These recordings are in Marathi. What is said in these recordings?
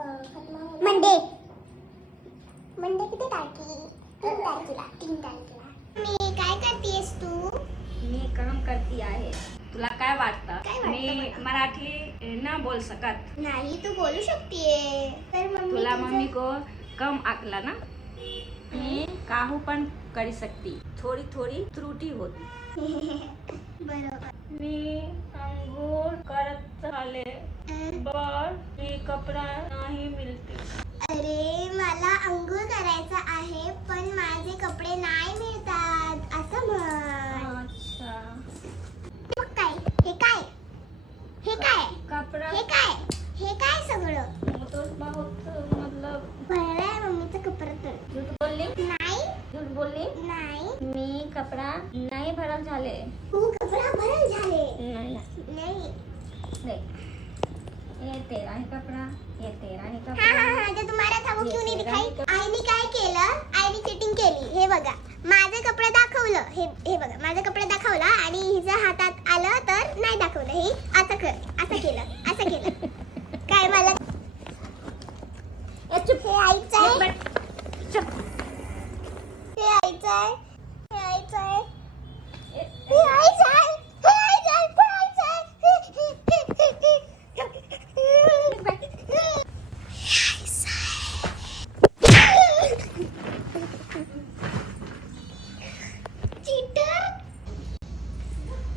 मंडे मंडे किती तारखेला? 3 तारखेला. मी काय करतेस तू? मी काम करती आहे. तुला काय वाटतं? मी मराठी न बोल सकत नाही, तू बोलू शकते. तर मम्मी तुला मम्मी को कम आकला ना. मी काहू पण करी सकती. थोडी थोडी त्रुटी होती. बरोबर. मी अंघोळ करत झाले पण मी कपडा नाही मिळते. अरे मला अंघोळ करायचं आहे पण माझे कपडे नाही मिळतात असं म्हण. अच्छा. मग काय? हे काय? हे काय? कपडा हे काय? हे काय सगळं? तो बहुत मतलब भरला आहे मम्मीचं कपडा तर. झूठ बोलली. नाही झूठ बोलली. नाही. मी कपडा नाही भरत झाले. तू कपडा भरल झाले. नाही नाही. देख ये तेरा है कपड़ा, ये तेरा है हा कपड़ा. हा हा ते तुम्हाला था वो क्यों नहीं दिखाई? आईने काय केलं? आईने चिटिंग केली. हे बघा माझे कपडे दाखवलं. हे बघा माझे कपडे दाखवलं आणि हिच्या हातात आलं तर नाही दाखवलं. हे असं कर, असं केलं. काय मला चुप. हे आईचं आहे. चुप. हे आईचं आहे. हे आईचं आहे. हे आईचं आहे. हे आईचं आहे. हे आईचं आहे. चीटर.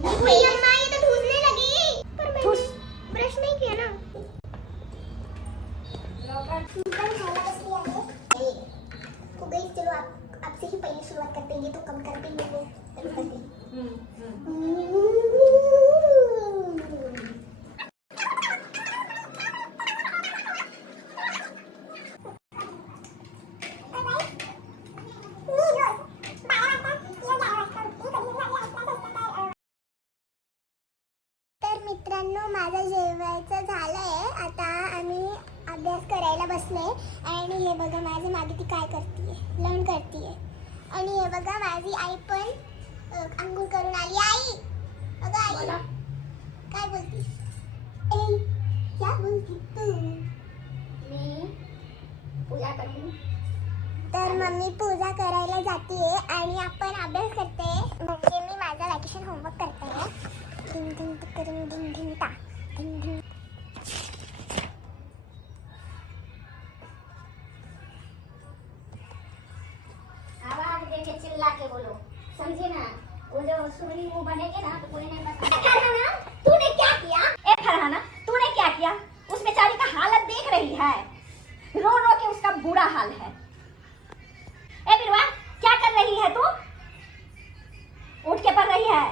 भैया माँ ये तो ठूसने लगी. पर मैंने ठूस. ब्रश नहीं किया ना. तो गाइस चलो आपसे ही पहले शुरुआत करते हैं. ये तो कम करते हैं वो करते हैं. तर मित्रांनो माझं जेवायचं झालंय. आता आम्ही अभ्यास करायला बसले आणि हे बघा माझी मागे ती काय करतीये, लर्न करतीये. आणि हे बघा माझी आई पण अंघोळ करून आली. आई बघा आई बोला. काय बोलतीस? ए क्या बोलती तू? मी पूजा करून. तर मम्मी पूजा करायला जातीये आणि आपण अभ्यास करते. म्हणजे मी माझा वॅकेशन होमवर्क करते. धिंग धिंग टिकरिंग धिंग धिंग ता धिंग धिंग. आवाज देके चिल्ला के बोलो, समझे ना. वो जो सुगनी मुंह बनेगे ना तो कोई नहीं बता. तूने क्या किया? ए फरहाना, तूने क्या किया? उस बेचारी का हालत देख रही है. रो रो के उसका बुरा हाल है. ए बिरवा, क्या कर रही है तू? उठ के पढ़ रही है.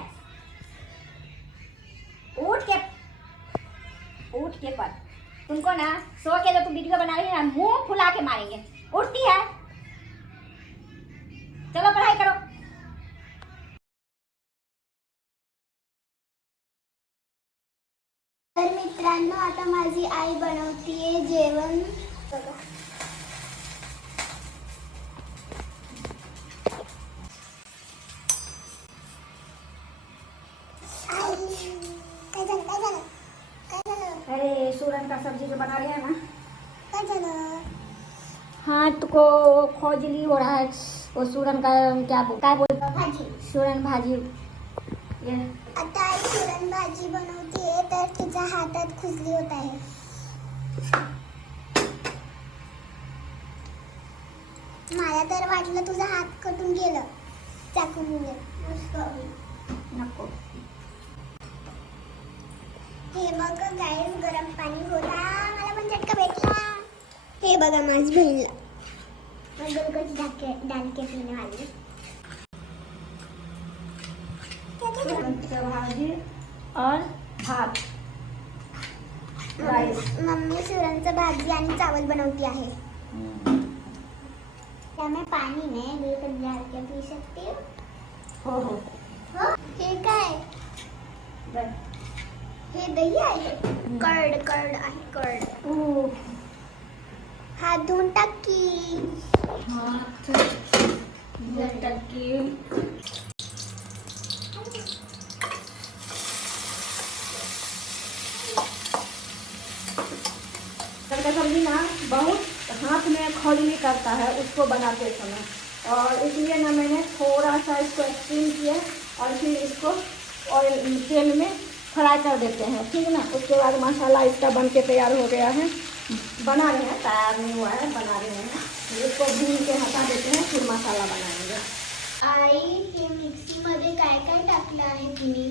उठ के पढ़. तुमको ना सो के जो तुम वीडियो बना रही है ना, मुंह फुला के मारेंगे. उठती है. चलो पढ़ाई करो. तर मित्रांनो आता माझी आई बनवतीये जेवण. बघा अरे सूरन का सब्जी जो बना लिया ना, काय झालं? हाथ को खोजली हो रहा है. वो सूरन का क्या बोल भाजी. सूरन भाजी. ये आता आई सुरण भाजी बनवतीये तर तिच्या हातात खुजली होत आहे. मला तर वाटलं तुझा हात कटून गेलं चाकूने. नको. हे बघ गाईस गरम पाणी होता. मला पण झटका भेटला. हे बघा माझी बहीणला गुलगुल डाल के पीने वाली. भाजी और भात राइस. मम्मी सुरणचं भाजी आणि चावल बनवती आहे. त्यामुळे पाणी नाही गुलगुल डाल के पी सकती हूँ. हो हो. हे काय? बस. हे दही आहे. कर्ड आहे कर्ड. हात धुवून टाक की. हाथ टक्की. सब्जी ना जाता है उसको बनाते समय, और इसलिए ना मैंने थोड़ा सा इसको स्टीम किया और फिर इसको ऑयल तेल में फ्राई कर देते हैं, ठीक ना। उसके बाद मसाला इसका बन के तैयार हो गया है, बना रहे हैं, तैयार नहीं हुआ है, बना रहे हैं। इसको भून के हटा देते हैं, फिर मसाला बनाएंगे। आई हे मिक्सीमध्ये काय काय टाकलं आहे तुम्ही?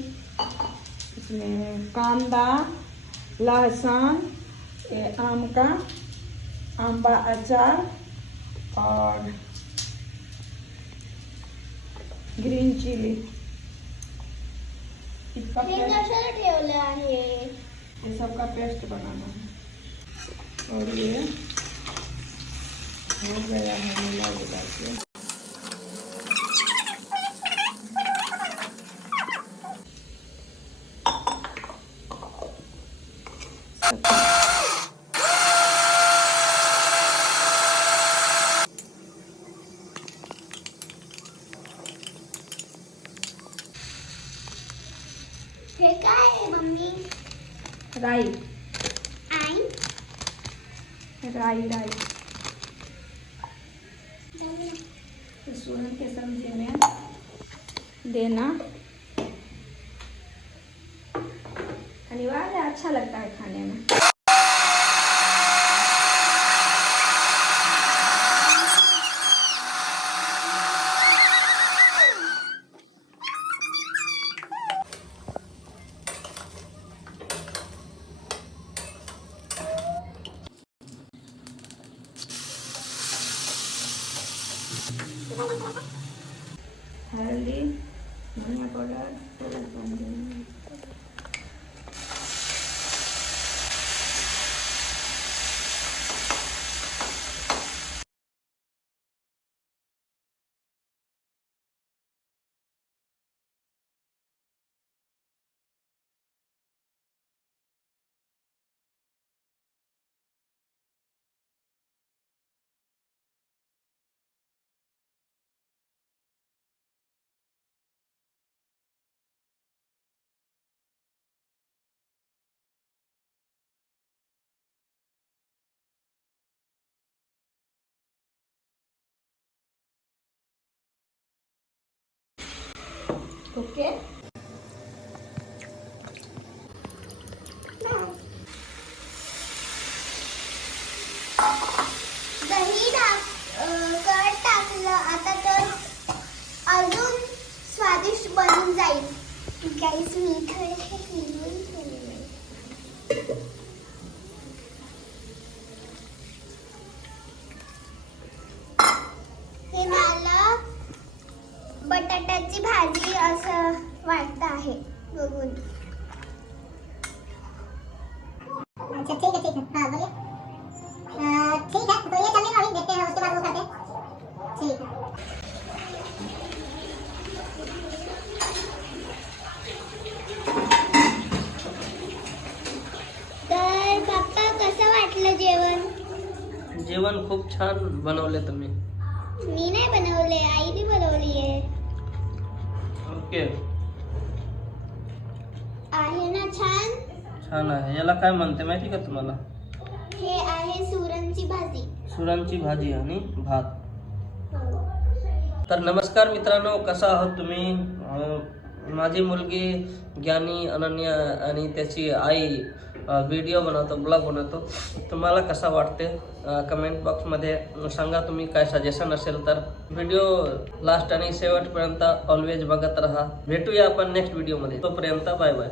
इसमें कांदा, लहसुन, ये आम का आंबा अचार और ग्रीन चिली, इसका हे पेस्ट, कशाला ठेवलं आहे? ये सबका पेस्ट बनाना है। और ये हो गया है मिला जुला के। हे काय आहे मम्मी? राई आई राई राई सूरन के सब्जी में देना अनिवार्य, अच्छा लगता है खाने में। हल्दी, धनिया पाउडर, ओके। दही कट टाकलं आता तर अजून स्वादिष्ट बनून जाईल। गाईस मीठ हे मला बटाट्याची भाजी असं वाटतं आहे बघून। अच्छा ठीक है हाँ बोलिए। ठीक है तो ये चलिए अभी देखते हैं उसके बाद वो करते हैं। ठीक है तर पप्पा कसं वाटलं जेवण? जेवण खूप छान बनवले तुम्ही। मी नाही बनवले, आईने बनवली आहे। ओके, आहे ना छान? छान आहे। याला काय म्हणते माहिती का तुम्हाला? हे आहे सुरणची भाजी। सुरांची भाजी आणि भात। तर नमस्कार मित्रांनो, कसा आहात तुम्ही? माझी मुलगी ज्ञानी अनन्या आणि त्याची आई व्हिडिओ बनवतो, ब्लॉग बनवतो। तुम्हाला कसा वाटते कमेंट बॉक्समध्ये सांगा। तुम्ही काय सजेशन असेल तर व्हिडिओ लास्ट आणि शेवटपर्यंत ऑलवेज बघत राहा। भेटूया आपण नेक्स्ट व्हिडिओमध्ये, तोपर्यंत बाय बाय।